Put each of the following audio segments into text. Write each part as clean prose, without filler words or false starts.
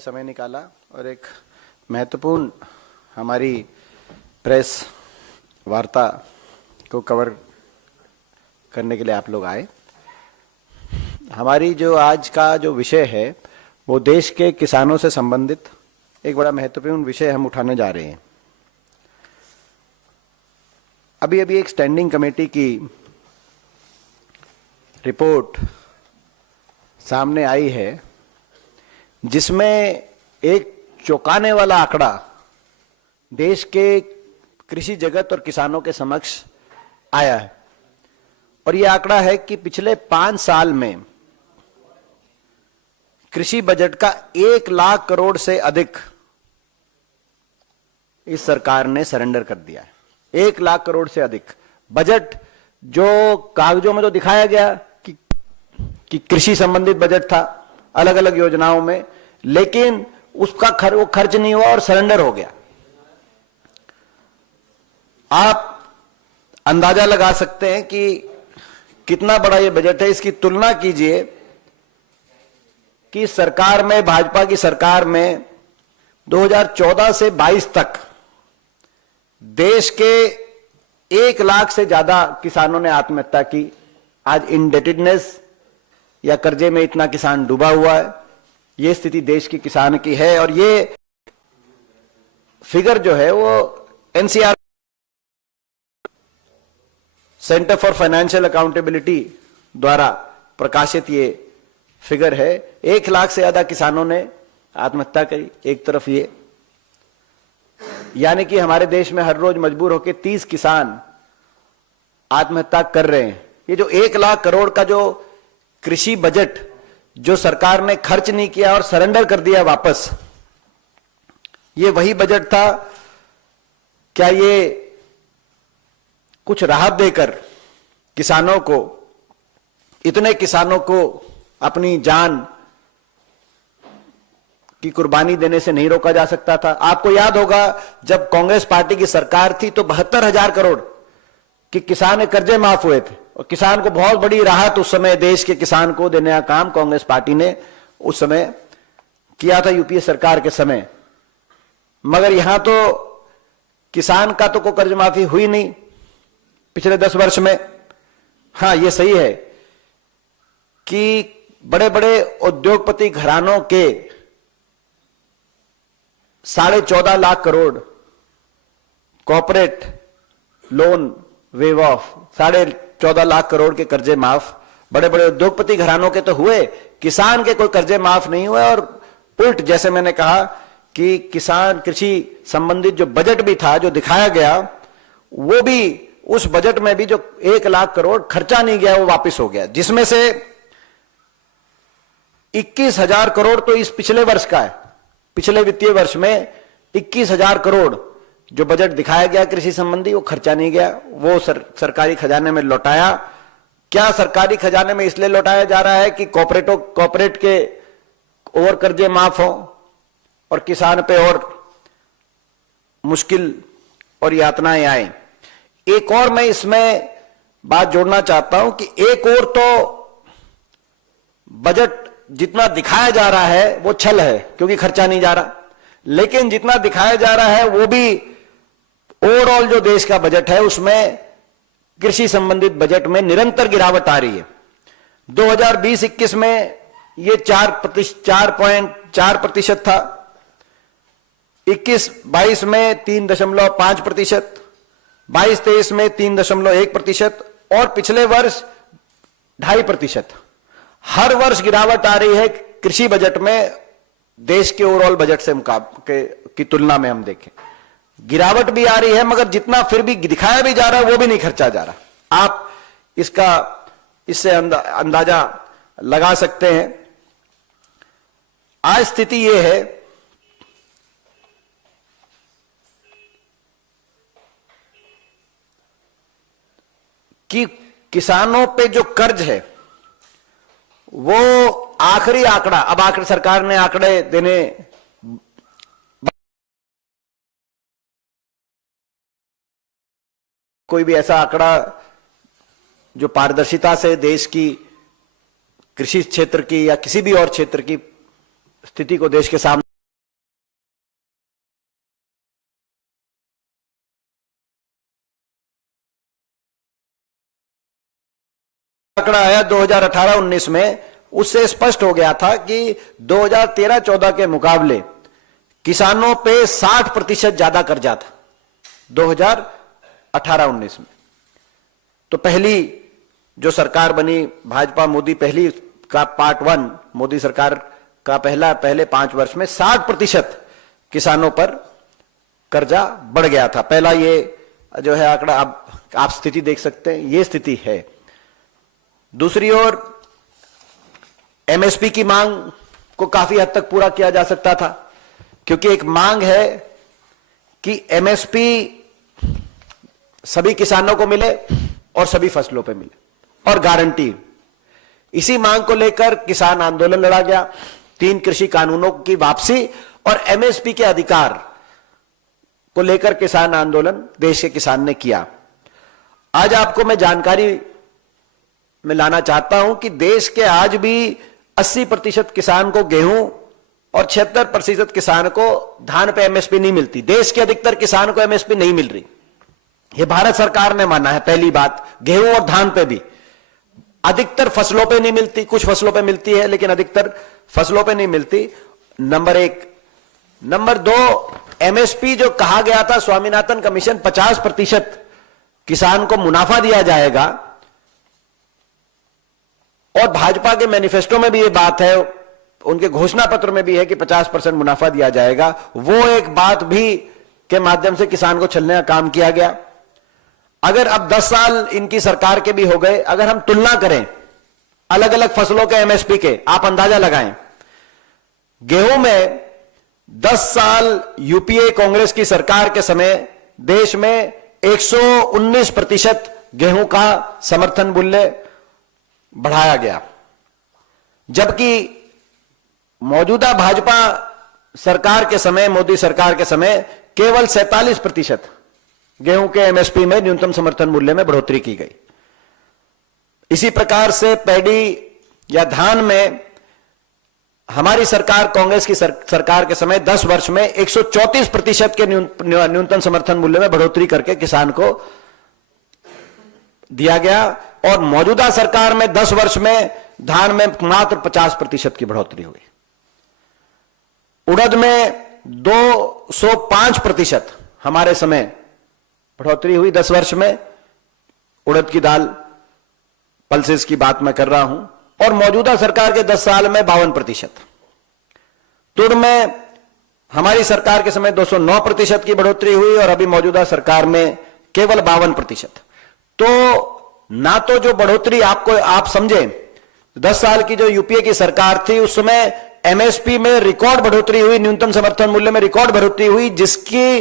समय निकाला और एक महत्वपूर्ण हमारी प्रेस वार्ता को कवर करने के लिए आप लोग आए। हमारी जो आज का जो विषय है वो देश के किसानों से संबंधित एक बड़ा महत्वपूर्ण विषय हम उठाने जा रहे हैं। अभी अभी एक स्टैंडिंग कमेटी की रिपोर्ट सामने आई है जिसमें एक चौंकाने वाला आंकड़ा देश के कृषि जगत और किसानों के समक्ष आया है। और यह आंकड़ा है कि पिछले 5 साल में कृषि बजट का 1 लाख करोड़ से अधिक इस सरकार ने सरेंडर कर दिया है। 1 लाख करोड़ से अधिक बजट जो कागजों में तो दिखाया गया कि कृषि संबंधित बजट था अलग अलग योजनाओं में, लेकिन उसका वो खर्च नहीं हुआ और सरेंडर हो गया। आप अंदाजा लगा सकते हैं कि कितना बड़ा ये बजट है। इसकी तुलना कीजिए कि सरकार में, भाजपा की सरकार में 2014 से 22 तक देश के 1 लाख से ज्यादा किसानों ने आत्महत्या की। आज इंडेटेडनेस या कर्जे में इतना किसान डूबा हुआ है। यह स्थिति देश के किसान की है और ये फिगर जो है वो NCR centre for financial accountability द्वारा प्रकाशित ये फिगर है। 1 लाख से ज्यादा किसानों ने आत्महत्या करी एक तरफ ये, यानी कि हमारे देश में हर रोज मजबूर होकर 30 किसान आत्महत्या कर रहे हैं। ये जो 1 लाख करोड़ का जो कृषि बजट जो सरकार ने खर्च नहीं किया और सरेंडर कर दिया वापस, ये वही बजट था। क्या ये कुछ राहत देकर किसानों को, इतने किसानों को अपनी जान की कुर्बानी देने से नहीं रोका जा सकता था? आपको याद होगा जब कांग्रेस पार्टी की सरकार थी तो 72,000 करोड़ के किसान कर्जे माफ हुए थे और किसान को बहुत बड़ी राहत उस समय देश के किसान को देने का काम कांग्रेस पार्टी ने उस समय किया था यूपीए सरकार के समय। मगर यहां तो किसान का तो कोई कर्ज माफी हुई नहीं पिछले 10 वर्ष में। हां, यह सही है कि बड़े बड़े उद्योगपति घरानों के 14.5 lakh crore corporate loan wave of, 14.5 lakh crore के कर्जे माफ बड़े बड़े उद्योगपति घरानों के तो हुए, किसान के कोई कर्जे माफ नहीं हुए। और उल्ट, जैसे मैंने कहा कि किसान कृषि संबंधित जो बजट भी था जो दिखाया गया, वो भी उस बजट में भी जो 1 लाख करोड़ खर्चा नहीं गया वो वापस हो गया, जिसमें से 21,000 करोड़ तो इस पिछले वर्ष का है। पिछले वित्तीय वर्ष में 21,000 करोड़ जो बजट दिखाया गया कृषि संबंधी वो खर्चा नहीं गया, वो सरकारी खजाने में लौटाया। क्या सरकारी खजाने में इसलिए लौटाया जा रहा है कि कॉर्पोरेट के और कर्जे माफ हो और किसान पे और मुश्किल और यातनाएं आए? एक और मैं इसमें बात जोड़ना चाहता हूं कि एक और तो बजट जितना दिखाया जा रहा है वो छल है क्योंकि खर्चा नहीं जा रहा, लेकिन जितना दिखाया जा रहा है वो भी ओवरऑल जो देश का बजट है उसमें कृषि संबंधित बजट में निरंतर गिरावट आ रही है। 2020-21 में ये 4.4% था, 21-22 में 3.5%, 22-23 में 3.1% और पिछले वर्ष 2.5%। हर वर्ष गिरावट आ रही है कृषि बजट में। देश के ओवरऑल बजट से की तुलना में हम देखें गिरावट भी आ रही है, मगर जितना फिर भी दिखाया भी जा रहा है वो भी नहीं खर्चा जा रहा। आप इससे अंदाजा लगा सकते हैं। आज स्थिति यह है कि किसानों पे जो कर्ज है वो आखिरी आंकड़ा, अब आखिर सरकार ने आंकड़े देने, कोई भी ऐसा आंकड़ा जो पारदर्शिता से देश की कृषि क्षेत्र की या किसी भी और क्षेत्र की स्थिति को देश के सामने आंकड़ा आया 2018-19 में, उससे स्पष्ट हो गया था कि 2013-14 के मुकाबले किसानों पे 60% ज्यादा कर्जा था 2018-19 में। तो पहली जो सरकार बनी भाजपा मोदी, पहली का पार्ट 1 मोदी सरकार का पहले 5 वर्ष में 60% किसानों पर कर्जा बढ़ गया था। पहला ये जो है आंकड़ा, आप स्थिति देख सकते हैं, ये स्थिति है। दूसरी ओर एमएसपी की मांग को काफी हद तक पूरा किया जा सकता था, क्योंकि एक मांग है कि एमएसपी सभी किसानों को मिले और सभी फसलों पे मिले और गारंटी। इसी मांग को लेकर किसान आंदोलन लड़ा गया, 3 कृषि कानूनों की वापसी और एमएसपी के अधिकार को लेकर किसान आंदोलन देश के किसान ने किया। आज आपको मैं जानकारी में लाना चाहता हूं कि देश के आज भी 80% किसान को गेहूं और 76% किसान को धान पे एमएसपी नहीं मिलती। देश के अधिकतर किसान को एमएसपी नहीं मिल रही, यह भारत सरकार ने माना है। पहली बात, गेहूं और धान पे भी, अधिकतर फसलों पे नहीं मिलती, कुछ फसलों पे मिलती है लेकिन अधिकतर फसलों पे नहीं मिलती, नंबर 1। नंबर 2, एमएसपी जो कहा गया था स्वामीनाथन कमीशन, 50% किसान को मुनाफा दिया जाएगा, और भाजपा के मैनिफेस्टो में भी यह बात है, उनके घोषणा पत्र में भी है कि 50% मुनाफा दिया जाएगा। वो एक बात भी के माध्यम से किसान को छलने का काम किया गया। अगर अब 10 साल इनकी सरकार के भी हो गए, अगर हम तुलना करें अलग अलग फसलों के एमएसपी के, आप अंदाजा लगाएं, गेहूं में 10 साल यूपीए कांग्रेस की सरकार के समय देश में 119% गेहूं का समर्थन मूल्य बढ़ाया गया, जबकि मौजूदा भाजपा सरकार के समय, मोदी सरकार के समय केवल 47% गेहूं के एमएसपी में, न्यूनतम समर्थन मूल्य में बढ़ोतरी की गई। इसी प्रकार से पैडी या धान में हमारी सरकार, कांग्रेस की सरकार के समय 10 वर्ष में 134% के न्यूनतम समर्थन मूल्य में बढ़ोतरी करके किसान को दिया गया, और मौजूदा सरकार में 10 वर्ष में धान में मात्र 50% की बढ़ोतरी हुई। उड़द में 205% हमारे समय बढ़ोतरी हुई 10 वर्ष में। उड़द की दाल, पल्सेस की बात मैं कर रहा हूं, और मौजूदा सरकार के 10 साल में 52%। तुर में हमारी सरकार के समय 209% की बढ़ोतरी हुई, और अभी मौजूदा सरकार में केवल 52%। तो ना तो जो बढ़ोतरी आपको, आप समझे 10 साल की जो यूपीए की सरकार थी, उस समय एमएसपी में रिकॉर्ड बढ़ोतरी हुई, न्यूनतम समर्थन मूल्य में रिकॉर्ड बढ़ोतरी हुई, जिसकी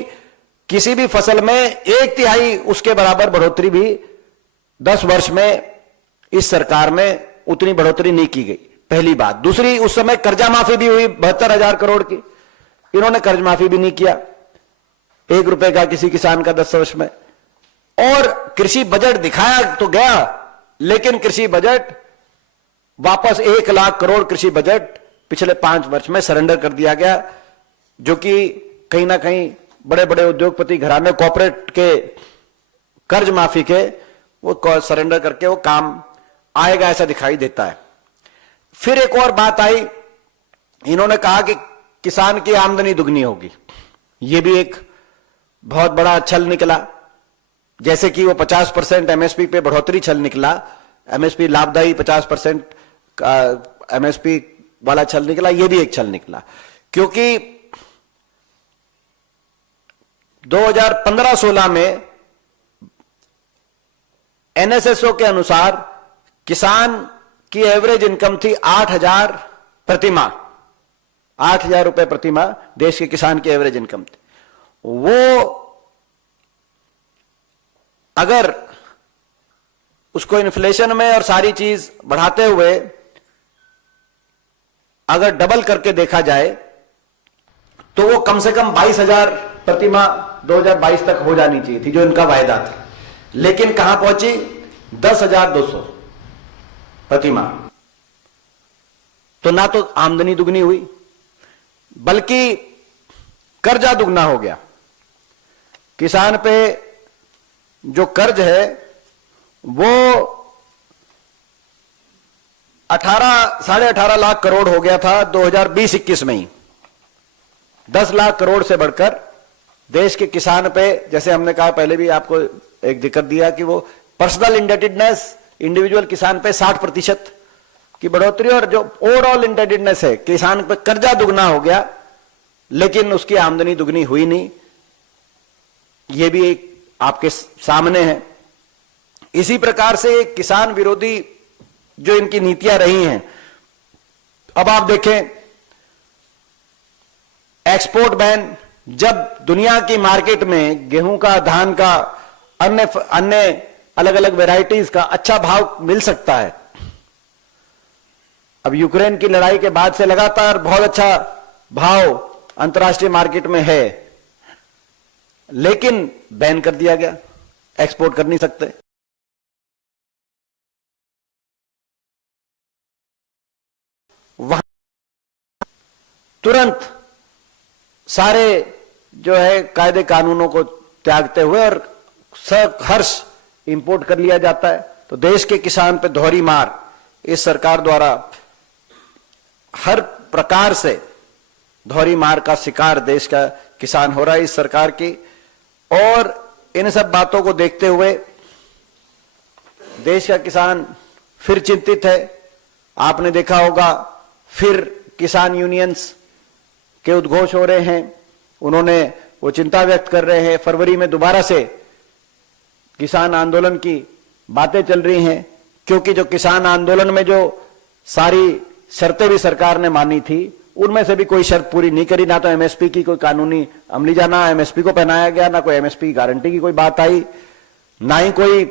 किसी भी फसल में 1/3 उसके बराबर बढ़ोतरी भी 10 वर्ष में इस सरकार में उतनी बढ़ोतरी नहीं की गई। पहली बात। दूसरी, उस समय कर्जा माफी भी हुई 72,000 करोड़ की, इन्होंने कर्ज माफी भी नहीं किया 1 रुपए का किसी किसान का 10 वर्ष में। और कृषि बजट दिखाया तो गया, लेकिन कृषि बजट वापस 1 लाख करोड़ कृषि बजट पिछले 5 वर्ष में सरेंडर कर दिया गया, जो कि कहीं ना कहीं बड़े बड़े उद्योगपति घराने, कॉर्पोरेट के कर्ज माफी के वो सरेंडर करके वो काम आएगा ऐसा दिखाई देता है। फिर एक और बात आई, इन्होंने कहा कि किसान की आमदनी दुगनी होगी। यह भी एक बहुत बड़ा छल निकला, जैसे कि वो 50% एमएसपी पे बढ़ोतरी छल निकला, एमएसपी लाभदायी 50% एमएसपी वाला छल निकला, यह भी एक छल निकला, क्योंकि 2015-16 में एनएसएसओ के अनुसार किसान की एवरेज इनकम थी 8,000 प्रति माह, 8,000 रुपए प्रति माह देश के किसान की एवरेज इनकम थी। वो अगर उसको इन्फ्लेशन में और सारी चीज बढ़ाते हुए अगर डबल करके देखा जाए तो वो कम से कम 22,000 प्रति माह 2022 तक हो जानी चाहिए थी, जो इनका वायदा था। लेकिन कहां पहुंची? 10,200 प्रति माह। तो ना तो आमदनी दुगनी हुई, बल्कि कर्जा दुगना हो गया। किसान पे जो कर्ज है वो 18.5 लाख करोड़ हो गया था 2020-21 में ही। 10 लाख करोड़ से बढ़कर देश के किसान पे, जैसे हमने कहा पहले भी आपको एक जिक्र दिया कि वो पर्सनल इंडेटेडनेस इंडिविजुअल किसान पे 60% की बढ़ोतरी, और जो ओवरऑल इंडेटेडनेस है किसान पे कर्जा दुगना हो गया, लेकिन उसकी आमदनी दुगनी हुई नहीं। ये भी एक आपके सामने है। इसी प्रकार से किसान विरोधी जो इनकी नीतियां रही हैं, अब आप देखें एक्सपोर्ट बैन, जब दुनिया की मार्केट में गेहूं का, धान का, अन्य अलग अलग वैरायटीज का अच्छा भाव मिल सकता है। अब यूक्रेन की लड़ाई के बाद से लगातार बहुत अच्छा भाव अंतर्राष्ट्रीय मार्केट में है, लेकिन बैन कर दिया गया, एक्सपोर्ट कर नहीं सकते। वहां तुरंत सारे जो है कायदे कानूनों को त्यागते हुए और सहर्ष इंपोर्ट कर लिया जाता है। तो देश के किसान पे दोहरी मार इस सरकार द्वारा हर प्रकार से दोहरी मार का शिकार देश का किसान हो रहा है इस सरकार की। और इन सब बातों को देखते हुए देश का किसान फिर चिंतित है। आपने देखा होगा फिर किसान यूनियंस के उद्घोष हो रहे हैं, उन्होंने वो चिंता व्यक्त कर रहे हैं। फरवरी में दोबारा से किसान आंदोलन की बातें चल रही हैं, क्योंकि जो किसान आंदोलन में जो सारी शर्तें भी सरकार ने मानी थी, उनमें से भी कोई शर्त पूरी नहीं करी। ना तो एमएसपी की कोई कानूनी अमलीजा, ना एमएसपी को पहनाया गया, ना कोई एमएसपी की गारंटी की कोई बात आई, ना ही कोई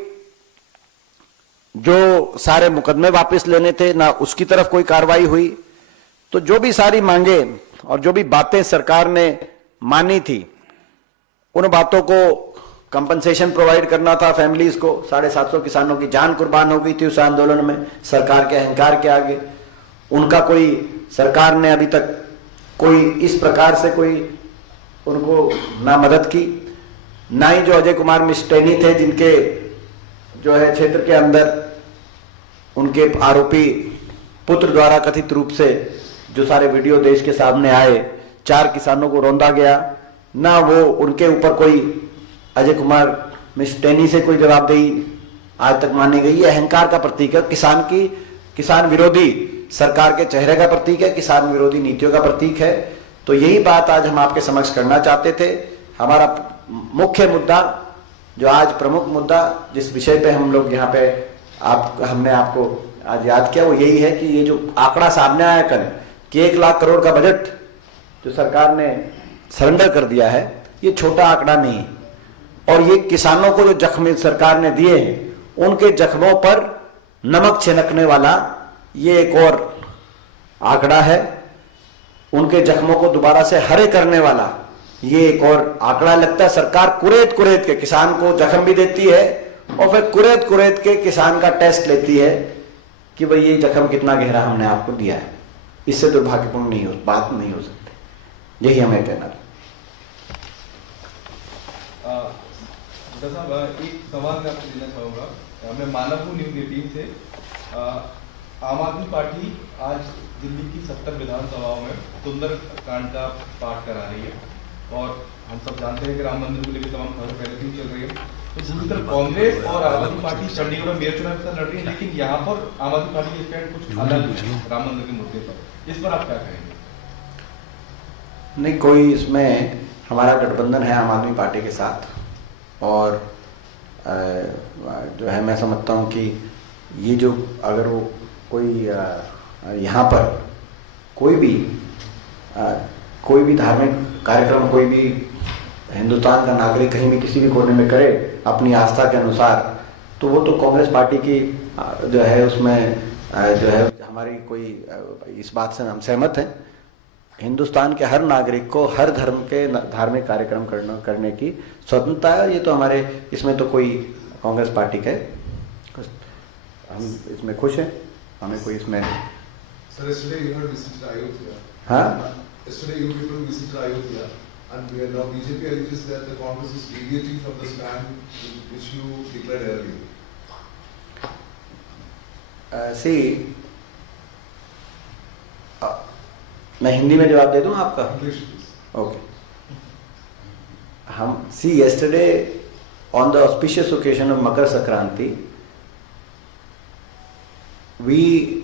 जो सारे मुकदमे वापस लेने थे, ना उसकी तरफ कोई कार्रवाई हुई। तो जो भी सारी मांगे और जो भी बातें सरकार ने मानी थी, उन बातों को कंपनसेशन प्रोवाइड करना था फैमिलीज को। 750 किसानों की जान कुर्बान हो गई थी उस आंदोलन में सरकार के अहंकार के आगे। उनका कोई सरकार ने अभी तक कोई इस प्रकार से कोई उनको ना मदद की, ना ही जो अजय कुमार मिस्टेनी थे, जिनके जो है क्षेत्र के अंदर उनके आरोपी पुत्र द्वारा कथित रूप से जो सारे वीडियो देश के सामने आए, 4 किसानों को रौंदा गया, ना वो उनके ऊपर कोई अजय कुमार मिस्टेनी से कोई जवाबदेही आज तक मानी गई। ये अहंकार का प्रतीक है, किसान विरोधी सरकार के चेहरे का प्रतीक है, किसान विरोधी नीतियों का प्रतीक है। तो यही बात आज हम आपके समक्ष करना चाहते थे। हमारा मुख्य मुद्दा, जो आज प्रमुख मुद्दा, जिस विषय पे हम लोग यहाँ पे हमने आपको आज याद किया, वो यही है कि ये जो आंकड़ा सामने आया कल कि 1 लाख करोड़ का बजट जो सरकार ने सरेंडर कर दिया है, ये छोटा आंकड़ा नहीं है। और ये किसानों को जो जख्म सरकार ने दिए हैं, उनके जख्मों पर नमक छिड़कने वाला ये एक और आंकड़ा है। उनके जख्मों को दोबारा से हरे करने वाला ये एक और आंकड़ा लगता है। सरकार कुरेद कुरेद के किसान को जख्म भी देती है और फिर कुरेद कुरेद के किसान का टेस्ट लेती है कि भाई ये जख्म कितना गहरा हमने आपको दिया है। इससे दुर्भाग्यपूर्ण बात नहीं हो सकती। यही हमें कहना है। साहब, एक सवाल मैं आपको देना चाहूँगा। मैं मानव हूँ न्यूज़ 18 से। आम आदमी पार्टी आज दिल्ली की 70 विधानसभाओं में सुंदरकांड का पाठ करा रही है, और हम सब जानते हैं कि राम मंदिर को लेकर तमाम खबरें पहले से चल रही है। तो दूसरी तरफ कांग्रेस और आम आदमी पार्टी चंडीगढ़ में मेयर चुनाव के साथ लड़ रही है, लेकिन यहाँ पर आम आदमी पार्टी की स्टैंड कुछ अलग है राम मंदिर के मुद्दे पर। इस पर आप क्या कहेंगे? नहीं, कोई इसमें हमारा गठबंधन है आम आदमी पार्टी के साथ, और जो है मैं समझता हूँ कि ये जो अगर वो कोई यहाँ पर कोई भी धार्मिक कार्यक्रम कोई भी हिंदुस्तान का नागरिक कहीं भी किसी भी कोने में करे अपनी आस्था के अनुसार, तो वो तो कांग्रेस पार्टी की जो है उसमें जो है हमारी कोई इस बात से हम सहमत हैं। हिंदुस्तान के हर नागरिक को हर धर्म के धार्मिक कार्यक्रम करने की स्वतंत्रता है। ये तो हमारे इसमें तो कोई कांग्रेस पार्टी के हम इसमें खुश हैं, हमें कोई इसमें हाँ Yesterday, you people visited Ayodhya, and we are now BJP alleges that the Congress is deviating from the stand which you declared earlier. See, मैं हिंदी में जवाब दे दूं आपका? English, please. Okay. See, yesterday on the auspicious occasion of Makar Sankranti, we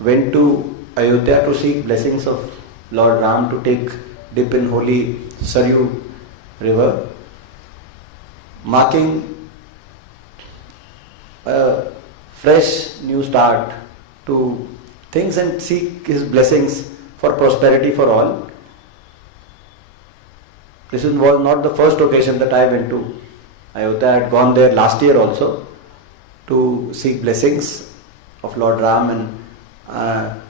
went to Ayodhya to seek blessings of Lord Ram to take dip in holy Saryu river, marking a fresh new start to things and seek his blessings for prosperity for all. This was not the first occasion that I went to Ayodhya. I had gone there last year also to seek blessings of Lord Ram, and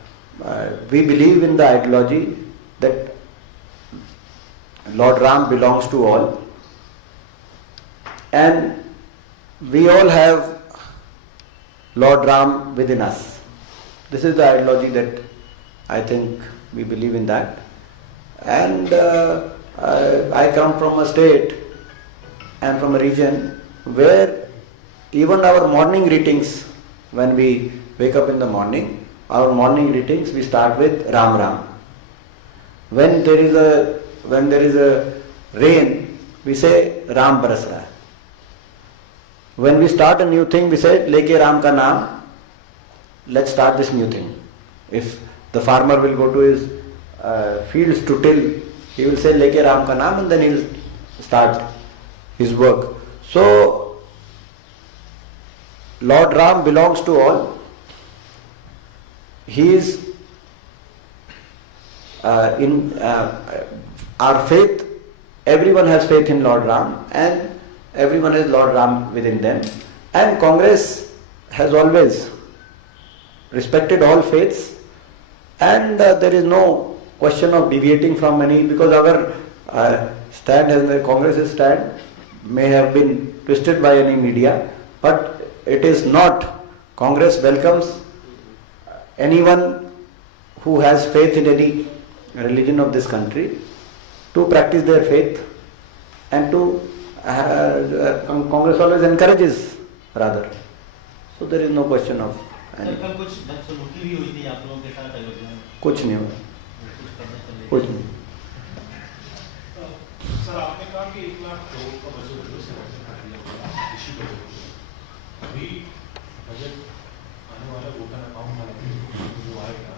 we believe in the ideology that Lord Ram belongs to all, and we all have Lord Ram within us. This is the ideology that I think we believe in that. And I come from a state and from a region where even our morning greetings, when we wake up in the morning, our morning greetings we start with Ram Ram. When there is a rain, we say Ram baras raha hai. When we start a new thing, we say Leke Ram ka naam, let's start this new thing. If the farmer will go to his fields to till, he will say Leke Ram ka naam, and then he'll start his work. So Lord Ram belongs to all. He is in our faith. Everyone has faith in Lord Ram, and everyone has Lord Ram within them. And Congress has always respected all faiths, and there is no question of deviating from any, because our stand as Congress's stand may have been twisted by any media, but it is not. Congress welcomes anyone who has faith in any religion of this country to practice their faith, and to Congress always encourages rather. So there is no question of any. कल कुछ बदसलूकी भी हुई थी आप लोगों के साथ अयोध्या में? कुछ नहीं हुआ, कुछ नहीं। सर आपने कहा कि 1 लाख करोड़ का बजट कृषि बजट अभी बजट आने वाला वोटर अकाउंट वाला जो आएगा,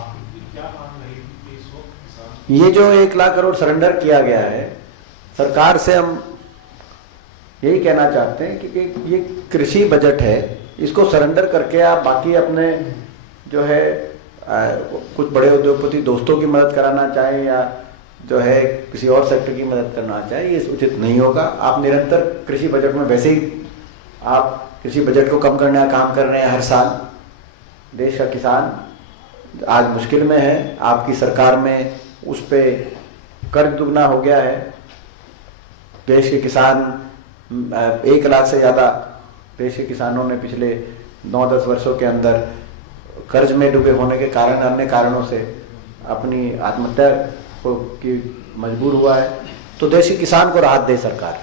आपकी क्या मांग रहेगी कि इस वक्त किसान ये जो 1 लाख करोड़ सरेंडर किया गया है, सरकार से हम यही कहना चाहते हैं कि ये कृषि बजट है, इसको सरेंडर करके आप बाकी अपने जो है कुछ बड़े उद्योगपति दोस्तों की मदद कराना चाहें या जो है किसी और सेक्टर की मदद करना चाहें, ये उचित नहीं होगा। आप निरंतर कृषि बजट में वैसे ही आप कृषि बजट को कम करने का काम कर रहे हैं हर साल। देश का किसान आज मुश्किल में है, आपकी सरकार में उस पे कर्ज दुगना हो गया है। देश के किसान 1 लाख से ज़्यादा देश के किसानों ने पिछले 9-10 वर्षों के अंदर कर्ज में डूबे होने के कारण, अन्य कारणों से अपनी आत्महत्या की मजबूर हुआ है। तो देश के किसान को राहत दे सरकार,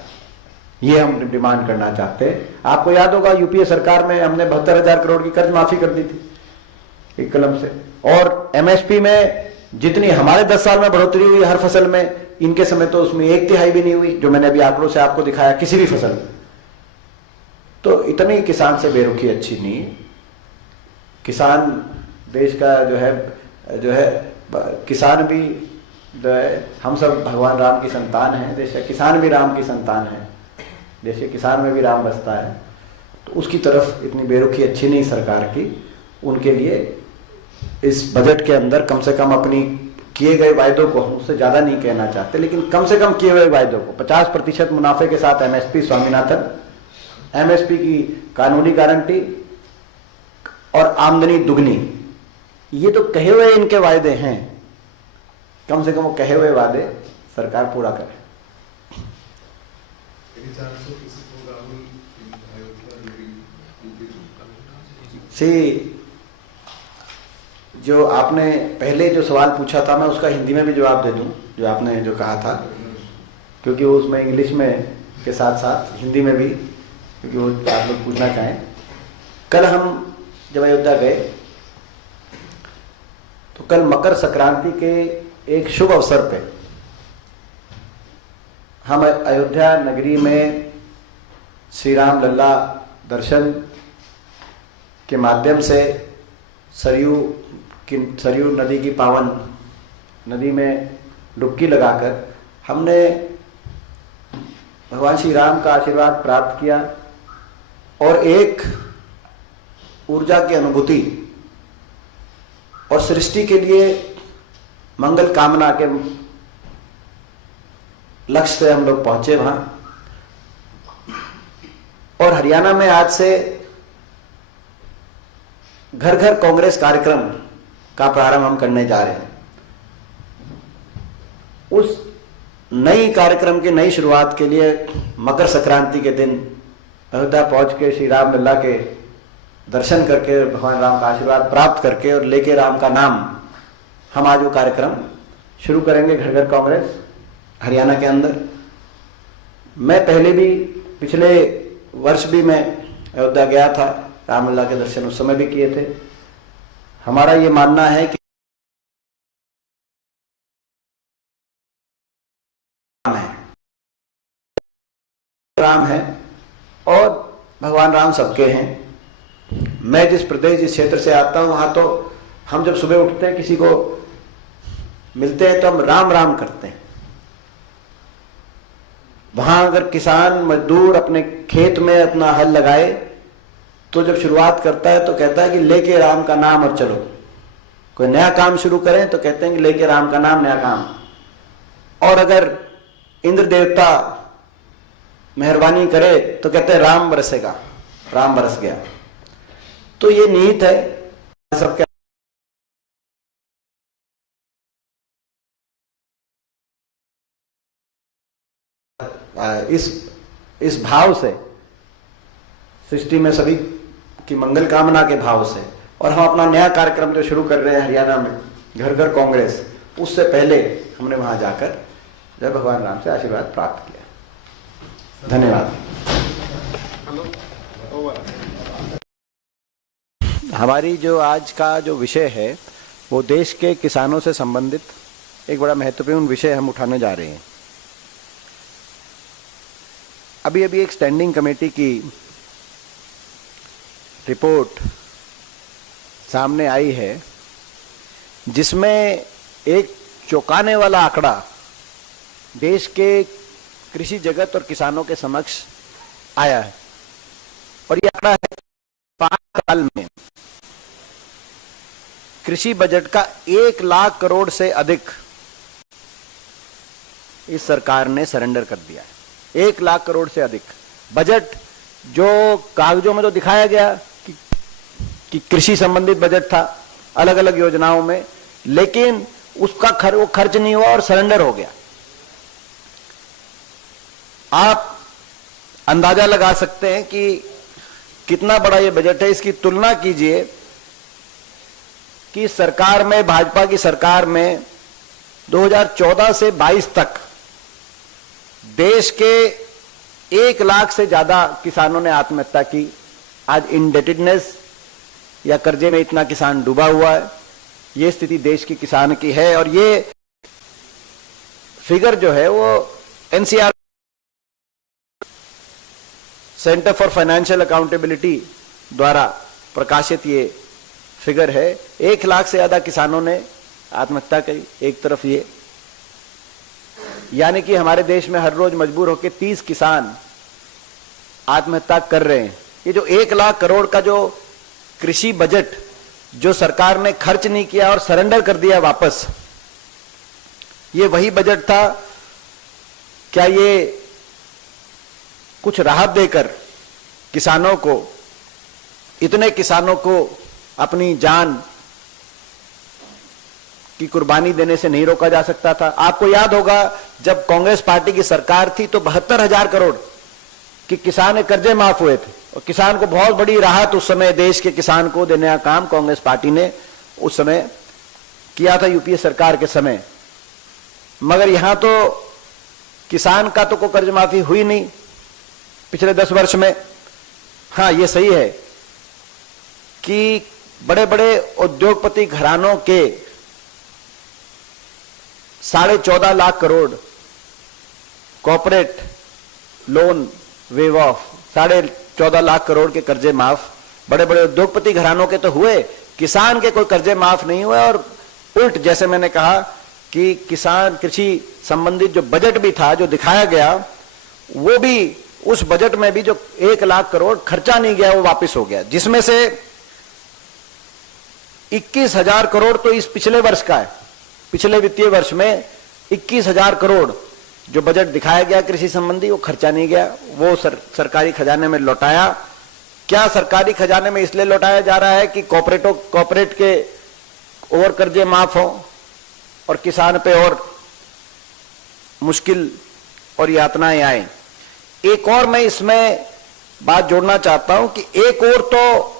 ये हम डिमांड करना चाहते हैं। आपको याद होगा यूपीए सरकार में हमने 72,000 करोड़ की कर्ज माफी कर दी थी एक कलम से, और एमएसपी में जितनी हमारे 10 साल में बढ़ोतरी हुई हर फसल में, इनके समय तो उसमें 1/3 भी नहीं हुई, जो मैंने अभी आंकड़ों से आपको दिखाया किसी भी फसल में। तो इतनी किसान से बेरुखी अच्छी नहीं है। किसान देश का जो है किसान भी जो है, हम सब भगवान राम की संतान हैं, देश का किसान भी राम की संतान है, देश के किसान में भी राम बसता है। तो उसकी तरफ इतनी बेरुखी अच्छी नहीं सरकार की। उनके लिए इस बजट के अंदर कम से कम अपनी किए गए वायदों को, हम उससे ज़्यादा नहीं कहना चाहते, लेकिन कम से कम किए गए वायदों को 50% मुनाफे के साथ एमएसपी स्वामीनाथन, एमएसपी की कानूनी गारंटी और आमदनी दुगनी, ये तो कहे हुए इनके वायदे हैं। कम से कम वो कहे हुए वादे सरकार पूरा करे। Any chance of visiting Rahul in Ayodhya during UP? जो आपने पहले जो सवाल पूछा था, मैं उसका हिंदी में भी जवाब दे दूं, जो आपने जो कहा था, क्योंकि वो उसमें इंग्लिश में के साथ साथ हिंदी में भी, क्योंकि वो आप लोग पूछना चाहें। कल हम जब अयोध्या गए तो कल मकर संक्रांति के एक शुभ अवसर पे हम अयोध्या नगरी में श्री राम लल्ला दर्शन के माध्यम से सरयू नदी की पावन नदी में डुबकी लगाकर हमने भगवान श्री राम का आशीर्वाद प्राप्त किया और एक ऊर्जा की अनुभूति और सृष्टि के लिए मंगल कामना के लक्ष्य से हम लोग पहुंचे वहां। और हरियाणा में आज से घर घर कांग्रेस कार्यक्रम का प्रारंभ हम करने जा रहे हैं। उस नई कार्यक्रम की नई शुरुआत के लिए मकर संक्रांति के दिन अयोध्या पहुंच के श्री राम लल्ला के दर्शन करके भगवान राम का आशीर्वाद प्राप्त करके और लेके राम का नाम हम आज वो कार्यक्रम शुरू करेंगे घर घर कांग्रेस हरियाणा के अंदर। मैं पहले भी पिछले वर्ष भी मैं अयोध्या गया था, रामलला के दर्शन उस समय भी किए थे। हमारा ये मानना है कि राम है और भगवान राम सबके हैं। मैं जिस प्रदेश जिस क्षेत्र से आता हूं वहां तो हम जब सुबह उठते हैं किसी को मिलते हैं तो हम राम राम करते हैं। वहां अगर किसान मजदूर अपने खेत में अपना हल लगाए तो जब शुरुआत करता है तो कहता है कि लेके राम का नाम और चलो। कोई नया काम शुरू करें तो कहते हैं कि लेके राम का नाम नया काम। और अगर इंद्र देवता मेहरबानी करे तो कहते हैं राम बरसेगा, राम बरस गया। तो ये नीत है सबके। इस भाव से सृष्टि में सभी की मंगल कामना के भाव से और हम अपना नया कार्यक्रम जो शुरू कर रहे हैं हरियाणा में घर घर कांग्रेस, उससे पहले हमने वहां जाकर जय भगवान राम से आशीर्वाद प्राप्त किया। धन्यवाद। हमारी जो आज का जो विषय है वो देश के किसानों से संबंधित एक बड़ा महत्वपूर्ण विषय हम उठाने जा रहे हैं। अभी अभी एक स्टैंडिंग कमेटी की रिपोर्ट सामने आई है जिसमें एक चौंकाने वाला आंकड़ा देश के कृषि जगत और किसानों के समक्ष आया है। और यह आंकड़ा है 5 साल में कृषि बजट का 1 लाख करोड़ से अधिक इस सरकार ने सरेंडर कर दिया है। 1 लाख करोड़ से अधिक बजट जो कागजों में तो दिखाया गया कि कृषि संबंधित बजट था अलग अलग योजनाओं में, लेकिन उसका वो खर्च नहीं हुआ और सरेंडर हो गया। आप अंदाजा लगा सकते हैं कि कितना बड़ा ये बजट है। इसकी तुलना कीजिए कि सरकार में, भाजपा की सरकार में 2014 से 22 तक देश के 1 लाख से ज्यादा किसानों ने आत्महत्या की। आज इंडेटेडनेस या कर्जे में इतना किसान डूबा हुआ है। ये स्थिति देश की किसान की है और ये फिगर जो है वो NCR centre for financial accountability द्वारा प्रकाशित ये फिगर है। 1 लाख से ज्यादा किसानों ने आत्महत्या की एक तरफ ये, यानी कि हमारे देश में हर रोज मजबूर होकर 30 किसान आत्महत्या कर रहे हैं। ये जो 1 लाख करोड़ का जो कृषि बजट जो सरकार ने खर्च नहीं किया और सरेंडर कर दिया वापस, ये वही बजट था। क्या ये कुछ राहत देकर किसानों को, इतने किसानों को अपनी जान की कुर्बानी देने से नहीं रोका जा सकता था? आपको याद होगा जब कांग्रेस पार्टी की सरकार थी तो 72,000 करोड़ के किसान कर्जे माफ हुए थे और किसान को बहुत बड़ी राहत उस समय देश के किसान को देने का काम कांग्रेस पार्टी ने उस समय किया था यूपीए सरकार के समय। मगर यहां तो किसान का तो कोई कर्ज माफी हुई नहीं पिछले 10 वर्ष में। हाँ, ये सही है कि बड़े बड़े उद्योगपति घरानों के 14.5 lakh crore corporate loan wave of, 14.5 lakh crore के कर्जे माफ, बड़े बड़े उद्योगपति घरानों के तो हुए, किसान के कोई कर्जे माफ नहीं हुए। और उल्ट, जैसे मैंने कहा कि किसान कृषि संबंधित जो बजट भी था जो दिखाया गया, वो भी उस बजट में भी जो 1 लाख करोड़ खर्चा नहीं गया वो वापस हो गया, जिसमें से 21,000 करोड़ तो इस पिछले वर्ष का है। पिछले वित्तीय वर्ष में 21,000 करोड़ जो बजट दिखाया गया कृषि संबंधी वो खर्चा नहीं गया, वो सरकारी खजाने में लौटाया। क्या सरकारी खजाने में इसलिए लौटाया जा रहा है कि कॉर्पोरेट के और कर्जे माफ हो और किसान पे और मुश्किल और यातनाएं आए। एक और मैं इसमें बात जोड़ना चाहता हूं कि एक और तो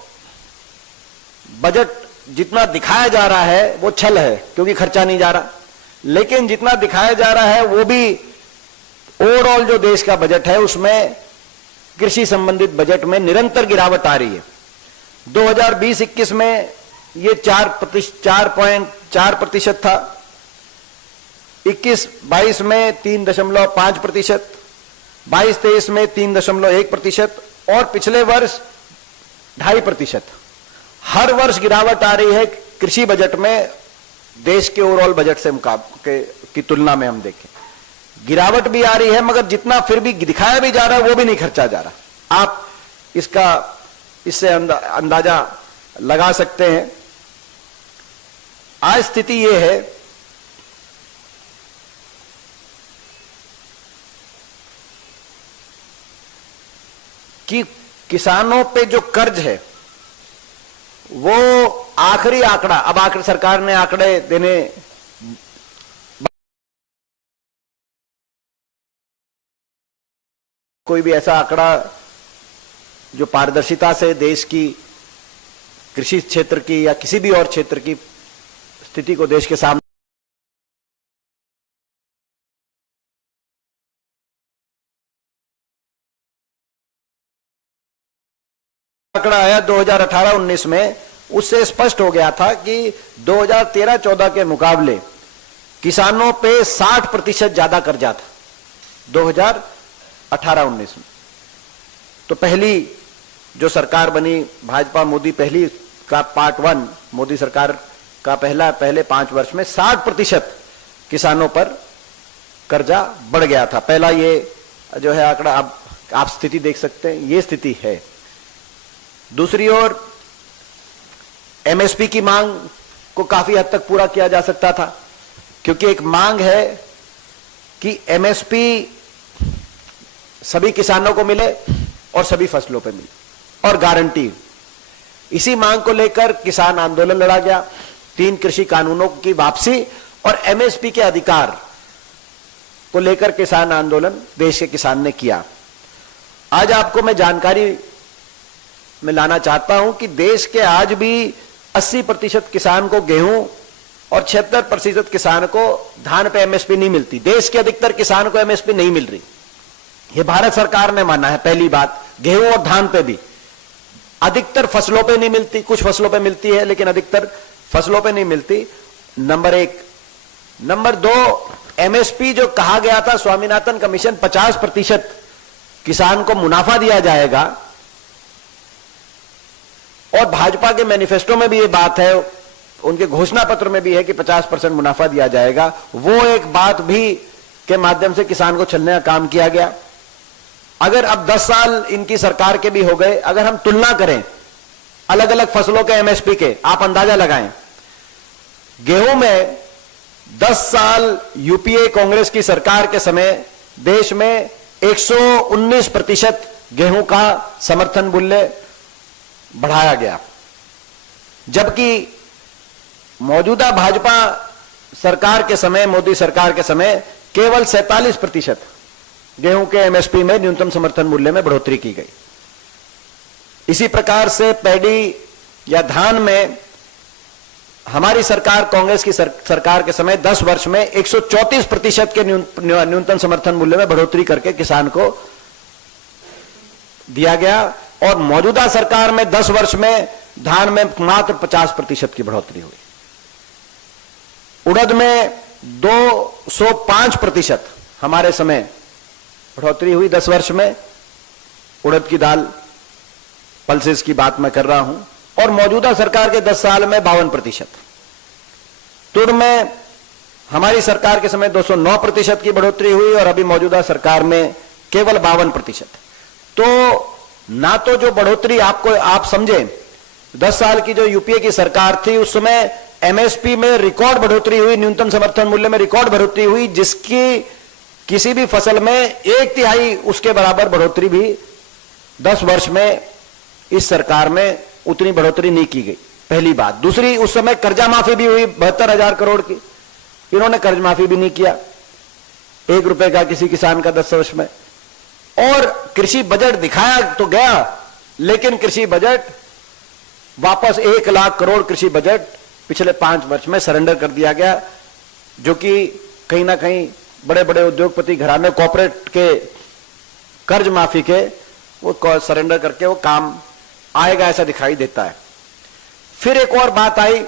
बजट जितना दिखाया जा रहा है वो छल है, क्योंकि खर्चा नहीं जा रहा, लेकिन जितना दिखाया जा रहा है वो भी ओवरऑल जो देश का बजट है उसमें कृषि संबंधित बजट में निरंतर गिरावट आ रही है। 2020-21 में ये 4.4% था, 21-22 में 3.5%, 22-23 में 3.1% और पिछले वर्ष 2.5%। हर वर्ष गिरावट आ रही है कृषि बजट में, देश के ओवरऑल बजट से की तुलना में हम देखें गिरावट भी आ रही है, मगर जितना फिर भी दिखाया भी जा रहा है वो भी नहीं खर्चा जा रहा। आप इससे अंदाजा लगा सकते हैं। आज स्थिति ये है कि किसानों पे जो कर्ज है वो आखिरी आंकड़ा, अब आखिर सरकार ने आंकड़े देने, कोई भी ऐसा आंकड़ा जो पारदर्शिता से देश की कृषि क्षेत्र की या किसी भी और क्षेत्र की स्थिति को देश के सामने आंकड़ा आया 2018-19 में, उससे स्पष्ट हो गया था कि 2013-14 के मुकाबले किसानों पे 60% ज्यादा कर्जा था 2018-19 में। तो पहली जो सरकार बनी भाजपा मोदी, पहली का पार्ट 1 मोदी सरकार का पहले 5 वर्ष में 60% किसानों पर कर्जा बढ़ गया था। पहला ये जो है आंकड़ा, अब आप स्थिति देख सकते हैं, ये स्थिति है। दूसरी ओर एमएसपी की मांग को काफी हद तक पूरा किया जा सकता था, क्योंकि एक मांग है कि एमएसपी सभी किसानों को मिले और सभी फसलों पे मिले और गारंटी। इसी मांग को लेकर किसान आंदोलन लड़ा गया, 3 कृषि कानूनों की वापसी और एमएसपी के अधिकार को लेकर किसान आंदोलन देश के किसान ने किया। आज आपको मैं जानकारी में लाना चाहता हूं कि देश के आज भी 80% किसान को गेहूं और 76% किसान को धान पे एमएसपी नहीं मिलती। देश के अधिकतर किसान को एमएसपी नहीं मिल रही, यह भारत सरकार ने माना है। पहली बात, गेहूं और धान पे भी, अधिकतर फसलों पे नहीं मिलती, कुछ फसलों पे मिलती है लेकिन अधिकतर फसलों पे नहीं मिलती, नंबर 1। नंबर 2, एमएसपी जो कहा गया था स्वामीनाथन कमीशन 50% किसान को मुनाफा दिया जाएगा, और भाजपा के मैनिफेस्टो में भी ये बात है, उनके घोषणा पत्र में भी है कि 50% मुनाफा दिया जाएगा। वो एक बात भी के माध्यम से किसान को छलने का काम किया गया। अगर अब 10 साल इनकी सरकार के भी हो गए, अगर हम तुलना करें अलग अलग फसलों के एमएसपी के, आप अंदाजा लगाएं, गेहूं में 10 साल यूपीए कांग्रेस की सरकार के समय देश में 119% गेहूं का समर्थन मूल्य बढ़ाया गया, जबकि मौजूदा भाजपा सरकार के समय, मोदी सरकार के समय केवल 47% गेहूं के एमएसपी में न्यूनतम समर्थन मूल्य में बढ़ोतरी की गई। इसी प्रकार से पैडी या धान में हमारी सरकार, कांग्रेस की सरकार के समय 10 वर्ष में 134% के न्यूनतम समर्थन मूल्य में बढ़ोतरी करके किसान को दिया गया, और मौजूदा सरकार में 10 वर्ष में धान में मात्र 50% की बढ़ोतरी हुई। उड़द में 205% हमारे समय बढ़ोतरी हुई 10 वर्ष में। उड़द की दाल पल्सेस की बात मैं कर रहा हूं, और मौजूदा सरकार के 10 साल में 52%। तुर में हमारी सरकार के समय 209% की बढ़ोतरी हुई और अभी मौजूदा सरकार में केवल 52%। तो ना तो जो बढ़ोतरी आपको आप समझे, 10 साल की जो यूपीए की सरकार थी उस समय एमएसपी में रिकॉर्ड बढ़ोतरी हुई, न्यूनतम समर्थन मूल्य में रिकॉर्ड बढ़ोतरी हुई, जिसकी किसी भी फसल में 1/3 उसके बराबर बढ़ोतरी भी 10 वर्ष में इस सरकार में उतनी बढ़ोतरी नहीं की गई। पहली बात। दूसरी, उस समय कर्जा माफी भी हुई 72,000 करोड़ की, इन्होंने कर्ज माफी भी नहीं किया 1 रुपए का किसी किसान का 10 वर्ष में। और कृषि बजट दिखाया तो गया, लेकिन कृषि बजट वापस 1 लाख करोड़ कृषि बजट पिछले 5 वर्ष में सरेंडर कर दिया गया, जो कि कहीं ना कहीं बड़े बड़े उद्योगपति घराने कॉर्पोरेट के कर्ज माफी के वो सरेंडर करके वो काम आएगा ऐसा दिखाई देता है। फिर एक और बात आई,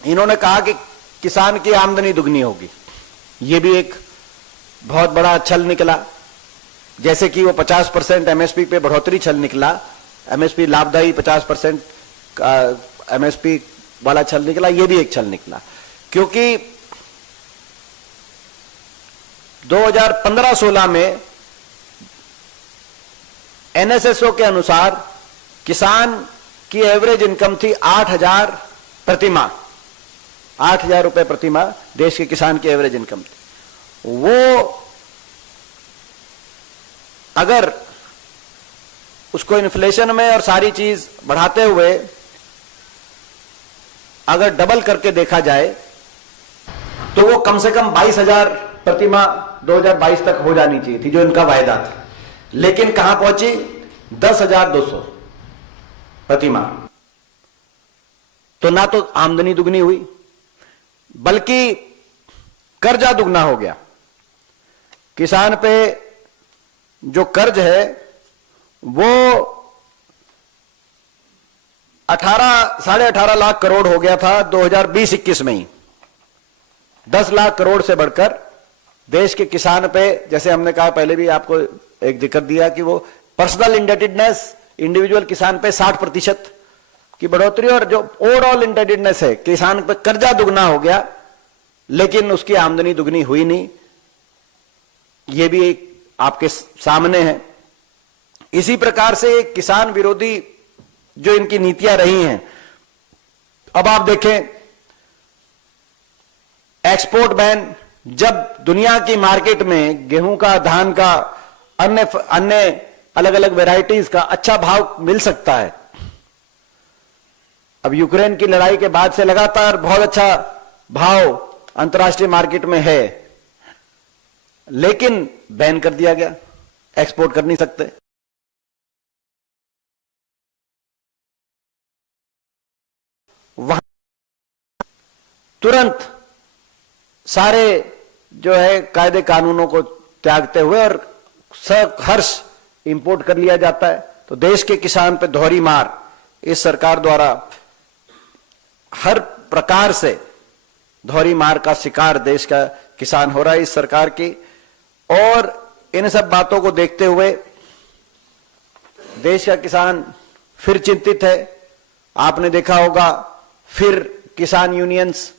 इन्होंने कहा कि किसान की आमदनी दुगनी होगी। ये भी एक बहुत बड़ा छल निकला, जैसे कि वो 50% एमएसपी पे बढ़ोतरी छल निकला, एमएसपी लाभदायी 50% एमएसपी वाला छल निकला, ये भी एक छल निकला। क्योंकि 2015-16 में एनएसएसओ के अनुसार किसान की एवरेज इनकम थी 8,000 प्रति माह, 8,000 रुपए प्रति माह देश के किसान की एवरेज इनकम थी। वो अगर उसको इन्फ्लेशन में और सारी चीज बढ़ाते हुए अगर डबल करके देखा जाए तो वो कम से कम 22,000 प्रति माह 2022 तक हो जानी चाहिए थी, जो इनका वायदा था। लेकिन कहां पहुंची? 10,200 प्रति माह। तो ना तो आमदनी दुगनी हुई, बल्कि कर्जा दुगना हो गया। किसान पे जो कर्ज है वो साढ़े 18 लाख करोड़ हो गया था 2020-21 में ही। 10 लाख करोड़ से बढ़कर देश के किसान पे, जैसे हमने कहा पहले भी आपको एक जिक्र दिया कि वो पर्सनल इंडेटेडनेस इंडिविजुअल किसान पे 60% की बढ़ोतरी, और जो ओवरऑल इंडेटेडनेस है किसान पे कर्जा दुगना हो गया, लेकिन उसकी आमदनी दुगनी हुई नहीं। ये भी एक आपके सामने है। इसी प्रकार से किसान विरोधी जो इनकी नीतियां रही हैं, अब आप देखें एक्सपोर्ट बैन, जब दुनिया की मार्केट में गेहूं का, धान का, अन्य अलग अलग वैरायटीज का अच्छा भाव मिल सकता है। अब यूक्रेन की लड़ाई के बाद से लगातार बहुत अच्छा भाव अंतर्राष्ट्रीय मार्केट में है, लेकिन बैन कर दिया गया, एक्सपोर्ट कर नहीं सकते। वहां तुरंत सारे जो है कायदे कानूनों को त्यागते हुए और सहर्ष इंपोर्ट कर लिया जाता है। तो देश के किसान पे दोहरी मार इस सरकार द्वारा हर प्रकार से दोहरी मार का शिकार देश का किसान हो रहा है इस सरकार की। और इन सब बातों को देखते हुए देश का किसान फिर चिंतित है। आपने देखा होगा फिर किसान यूनियंस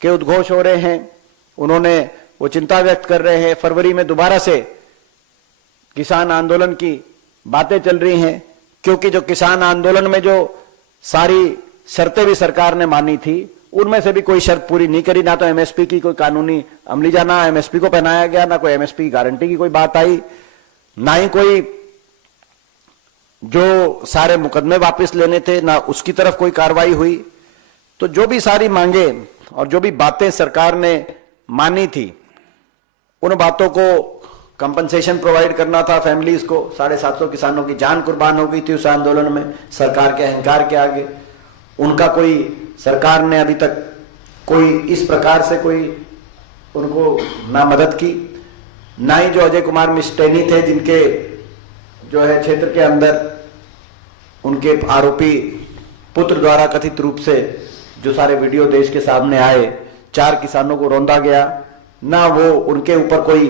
के उद्घोष हो रहे हैं, उन्होंने वो चिंता व्यक्त कर रहे हैं। फरवरी में दोबारा से किसान आंदोलन की बातें चल रही हैं, क्योंकि जो किसान आंदोलन में जो सारी शर्तें भी सरकार ने मानी थी, उनमें से भी कोई शर्त पूरी नहीं करी। ना तो एमएसपी की कोई कानूनी अमलीजा, ना एमएसपी को पहनाया गया, ना कोई एमएसपी की गारंटी की कोई बात आई, ना ही कोई जो सारे मुकदमे वापस लेने थे, ना उसकी तरफ कोई कार्रवाई हुई। तो जो भी सारी मांगे और जो भी बातें सरकार ने मानी थी, उन बातों को कंपनसेशन प्रोवाइड करना था फैमिलीज को। 750 किसानों की जान कुर्बान हो गई थी उस आंदोलन में सरकार के अहंकार के आगे। उनका कोई सरकार ने अभी तक कोई इस प्रकार से कोई उनको ना मदद की, ना ही जो अजय कुमार मिस्टेनी थे, जिनके जो है क्षेत्र के अंदर उनके आरोपी पुत्र द्वारा कथित रूप से जो सारे वीडियो देश के सामने आए, 4 किसानों को रौंदा गया, ना वो उनके ऊपर कोई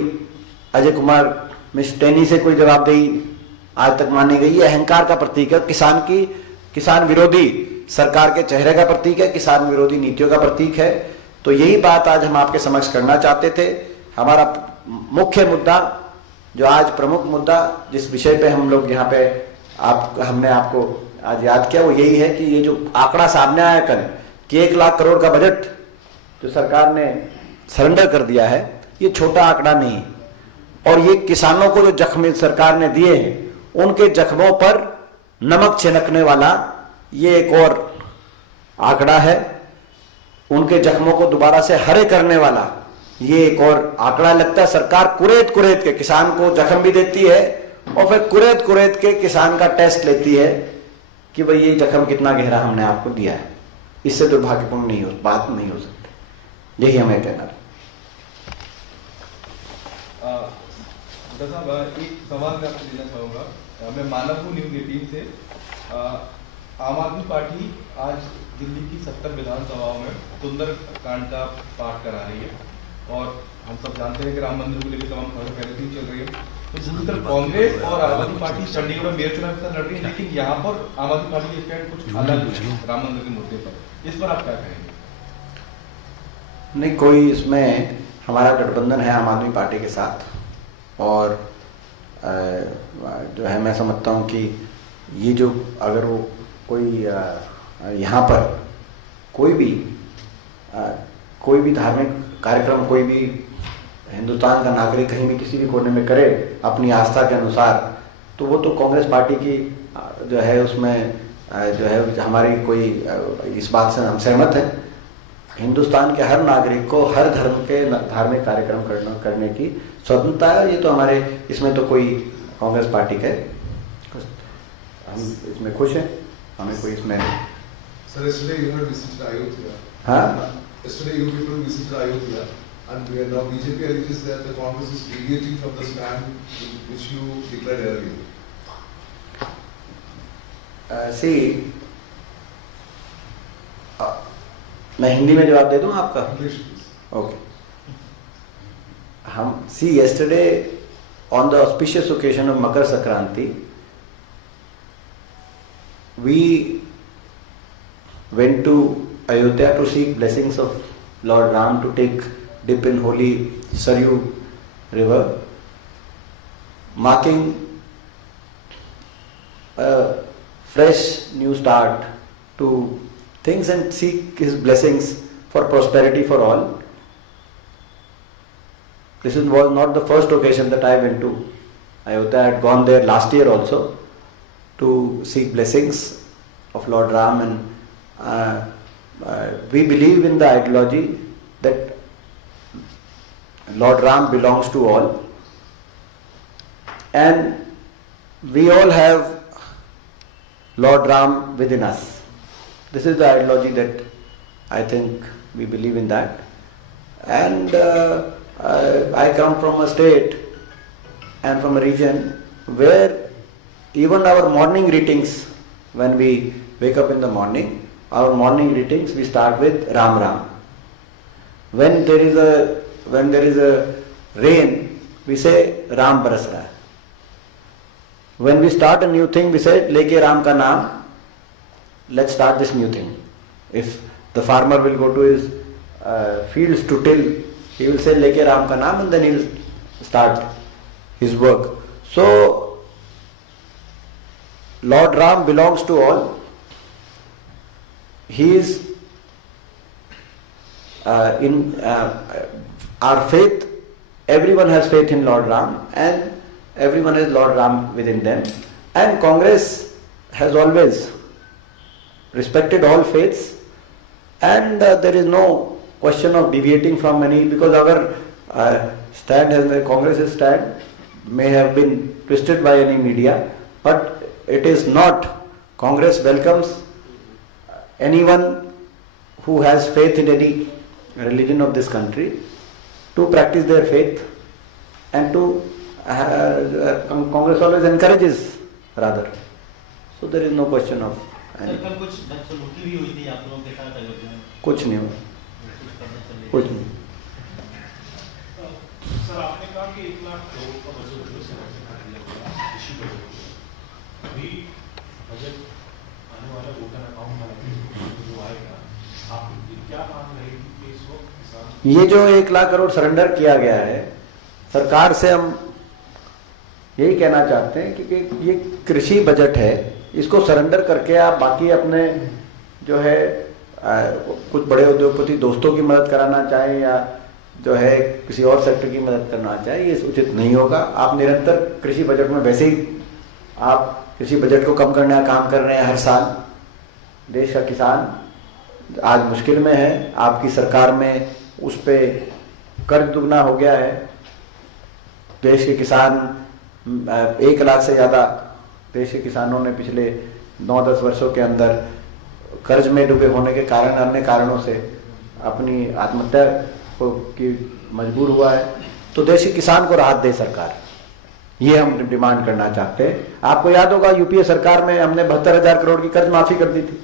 अजय कुमार मिस्टेनी से कोई जवाबदेही आज तक मानी गई। ये अहंकार का प्रतीक है, किसान विरोधी सरकार के चेहरे का प्रतीक है, किसान विरोधी नीतियों का प्रतीक है। तो यही बात आज हम आपके समक्ष करना चाहते थे। हमारा मुख्य मुद्दा, जो आज प्रमुख मुद्दा जिस विषय पे हम लोग यहाँ पे हमने आपको आज याद किया, वो यही है कि ये जो आंकड़ा सामने आया कल कि 1 लाख करोड़ का बजट जो सरकार ने सरेंडर कर दिया है, ये छोटा आंकड़ा नहीं है। और ये किसानों को जो जख्म सरकार ने दिए हैं, उनके जख्मों पर नमक छिड़कने वाला ये एक और आंकड़ा है। उनके जख्मों को दोबारा से हरे करने वाला ये एक और आंकड़ा लगता है। सरकार कुरेद के किसान को जख्म भी देती है और फिर कुरेद के किसान का टेस्ट लेती है कि भाई ये जख्म कितना गहरा हमने आपको दिया है। इससे दुर्भाग्यपूर्ण बात नहीं हो सकती। यही हमें कहना है। डॉक्टर साहब, एक सवाल मैं आपसे देना चाहूँगा। मैं मानव हूँ न्यूज़ 18 से। आम आदमी पार्टी आज दिल्ली की 70 विधानसभाओं में सुंदरकांड का पाठ करा रही है और हम सब जानते हैं कि राम मंदिर को लेकर तमाम खबरें पहले से चल रही है। तो दूसरी तरफ कांग्रेस और आम आदमी पार्टी चंडीगढ़ में मेयर चुनाव के साथ लड़ रही है, लेकिन यहाँ पर आम आदमी पार्टी की स्टैंड कुछ अलग है राम मंदिर के मुद्दे पर। इस पर आप क्या कहेंगे? नहीं, कोई इसमें हमारा गठबंधन है आम आदमी पार्टी के साथ, और जो है मैं समझता हूँ कि ये जो अगर वो कोई यहाँ पर कोई भी धार्मिक कार्यक्रम कोई भी हिंदुस्तान का नागरिक कहीं भी किसी भी कोने में करे अपनी आस्था के अनुसार, तो वो तो कांग्रेस पार्टी की जो है उसमें जो है हमारी कोई इस बात से हम सहमत हैं। हिंदुस्तान के हर नागरिक को हर धर्म के धार्मिक कार्यक्रम करने की स्वतंत्रता है। ये तो हमारे इसमें तो कोई कांग्रेस पार्टी के हम इसमें खुश हैं, हमें कोई इसमें। Sir, yesterday you had visited Ayodhya. हाँ? Yesterday you people visited Ayodhya, and we are now BJP alleges that the Congress is deviating from the stand which you declared earlier. मैं हिंदी में जवाब दे दूं आपका? English, please. Okay. Yesterday on the auspicious occasion of Makar Sankranti, we went to Ayodhya to seek blessings of Lord Ram to take dip in holy Saryu river, marking a fresh new start to things and seek his blessings for prosperity for all. This was not the first occasion that I went to Ayodhya. I had gone there last year also to seek blessings of Lord Ram, and we believe in the ideology that Lord Ram belongs to all, and we all have Lord Ram within us. This is the ideology that I think we believe in that. And I come from a state and from a region where even our morning greetings, when we wake up in the morning, our morning greetings we start with Ram Ram. When there is a rain, we say Ram baras raha hai. When we start a new thing, we say leke Ram ka naam, let's start this new thing. If the farmer will go to his fields to till, he will say leke Ram ka naam, and then he will start his work. So Lord Ram belongs to all. He is in our faith. Everyone has faith in Lord Ram, and everyone has Lord Ram within them. And Congress has always respected all faiths, and there is no question of deviating from any, because our Congress's stand may have been twisted by any media, but it is not. Congress welcomes anyone who has faith in any religion of this country to practice their faith, and to Congress always encourages rather. So there is no question of sir, कल कुछ बदसलूकी भी हुई थी आप लोगों के साथ अयोध्या में? कुछ नहीं हुआ। कुछ करने चले कुछ नहीं। सर आपने कहा कि 1 लाख करोड़ का बजट जो संरक्षण कार्य होगा कृषि बजट होगा। अभी बजट आने वाला वोटर अकाउंट वाला जो आएगा, आपकी क्या मांग रहेगी कि इस वक्त किसान ये जो 1 लाख करोड़ सरेंडर किया गया है, सरकार से हम यही कहना चाहते हैं कि ये कृषि बजट है, इसको सरेंडर करके आप बाकी अपने जो है कुछ बड़े उद्योगपति दोस्तों की मदद कराना चाहें या जो है किसी और सेक्टर की मदद करना चाहें, ये उचित नहीं होगा। आप निरंतर कृषि बजट में वैसे ही आप कृषि बजट को कम करने का काम कर रहे हैं हर साल। देश का किसान आज मुश्किल में है, आपकी सरकार में उस पे कर्ज दुगना हो गया है। देश के किसान 1 लाख से ज़्यादा देश के किसानों ने पिछले 9-10 वर्षों के अंदर कर्ज में डूबे होने के कारण, अन्य कारणों से अपनी आत्महत्या की मजबूर हुआ है। तो देश के किसान को राहत दे सरकार, ये हम डिमांड करना चाहते हैं। आपको याद होगा यूपीए सरकार में हमने 72,000 करोड़ की कर्ज माफी कर दी थी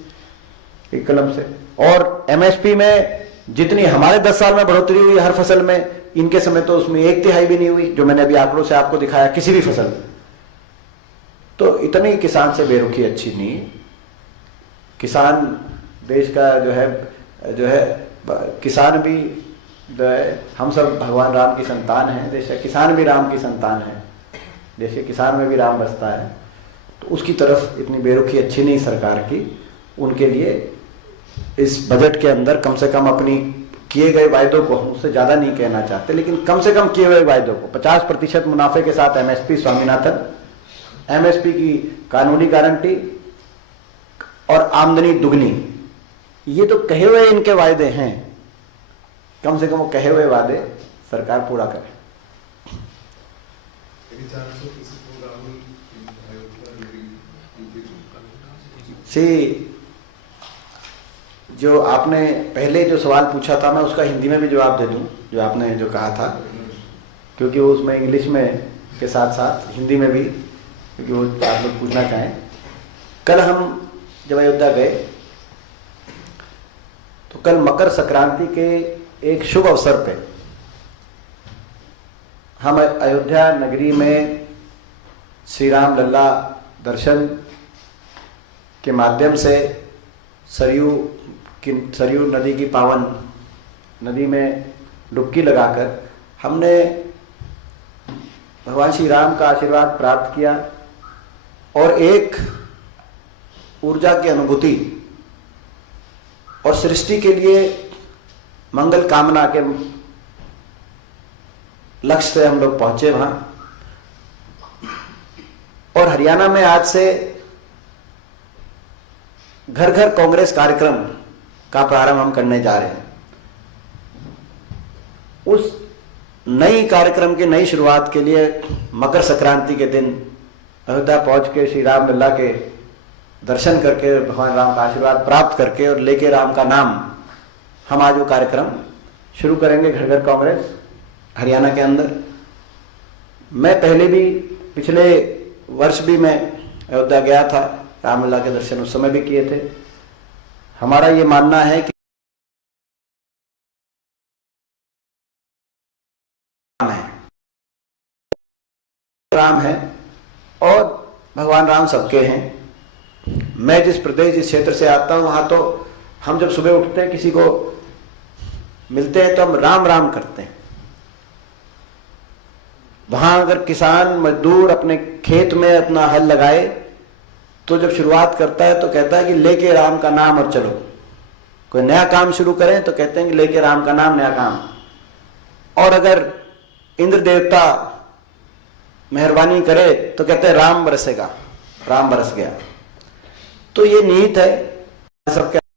एक कलम से, और एमएसपी में जितनी हमारे 10 साल में बढ़ोतरी हुई हर फसल में, इनके समय तो उसमें 1/3 भी नहीं हुई, जो मैंने अभी आंकड़ों से आपको दिखाया किसी भी फसल में। तो इतनी किसान से बेरुखी अच्छी नहीं है। किसान देश का जो है किसान भी जो है, हम सब भगवान राम की संतान हैं, देश का किसान भी राम की संतान है, देश के किसान में भी राम बसता है। तो उसकी तरफ इतनी बेरुखी अच्छी नहीं सरकार की। उनके लिए इस बजट के अंदर कम से कम अपनी किए गए वायदों को, हम उससे ज़्यादा नहीं कहना चाहते, लेकिन कम से कम किए गए वायदों को 50% मुनाफे के साथ एमएसपी स्वामीनाथन, एमएसपी की कानूनी गारंटी और आमदनी दुगनी, ये तो कहे हुए इनके वायदे हैं। कम से कम वो कहे हुए वादे सरकार पूरा करे। Any chance of visiting Rahul in Ayodhya during UP? जो आपने पहले जो सवाल पूछा था, मैं उसका हिंदी में भी जवाब दे दूं, जो आपने जो कहा था, क्योंकि वो उसमें इंग्लिश में के साथ साथ हिंदी में भी, क्योंकि वो आप लोग पूछना चाहें। कल हम जब अयोध्या गए तो कल मकर संक्रांति के एक शुभ अवसर पे हम अयोध्या नगरी में श्री राम लल्ला दर्शन के माध्यम से सरयू नदी की पावन नदी में डुबकी लगाकर हमने भगवान श्री राम का आशीर्वाद प्राप्त किया और एक ऊर्जा की अनुभूति और सृष्टि के लिए मंगल कामना के लक्ष्य से हम लोग पहुंचे वहां। और हरियाणा में आज से घर घर कांग्रेस कार्यक्रम का प्रारंभ हम करने जा रहे हैं। उस नई कार्यक्रम की नई शुरुआत के लिए मकर संक्रांति के दिन अयोध्या पहुंच के श्री राम लल्ला के दर्शन करके, भगवान राम का आशीर्वाद प्राप्त करके और लेके राम का नाम, हम आज वो कार्यक्रम शुरू करेंगे घर घर कांग्रेस हरियाणा के अंदर। मैं पहले भी पिछले वर्ष भी मैं अयोध्या गया था, रामलला के दर्शन उस समय भी किए थे। हमारा ये मानना है कि राम है और भगवान राम सबके हैं। मैं जिस प्रदेश, जिस क्षेत्र से आता हूं, वहां तो हम जब सुबह उठते हैं, किसी को मिलते हैं तो हम राम राम करते हैं। वहां अगर किसान मजदूर अपने खेत में अपना हल लगाए तो जब शुरुआत करता है तो कहता है कि लेके राम का नाम और चलो। कोई नया काम शुरू करें तो कहते हैं कि लेके राम का नाम, नया काम। और अगर इंद्र देवता मेहरबानी करे तो कहते हैं राम बरसेगा, राम बरस गया। तो ये नीत है सबके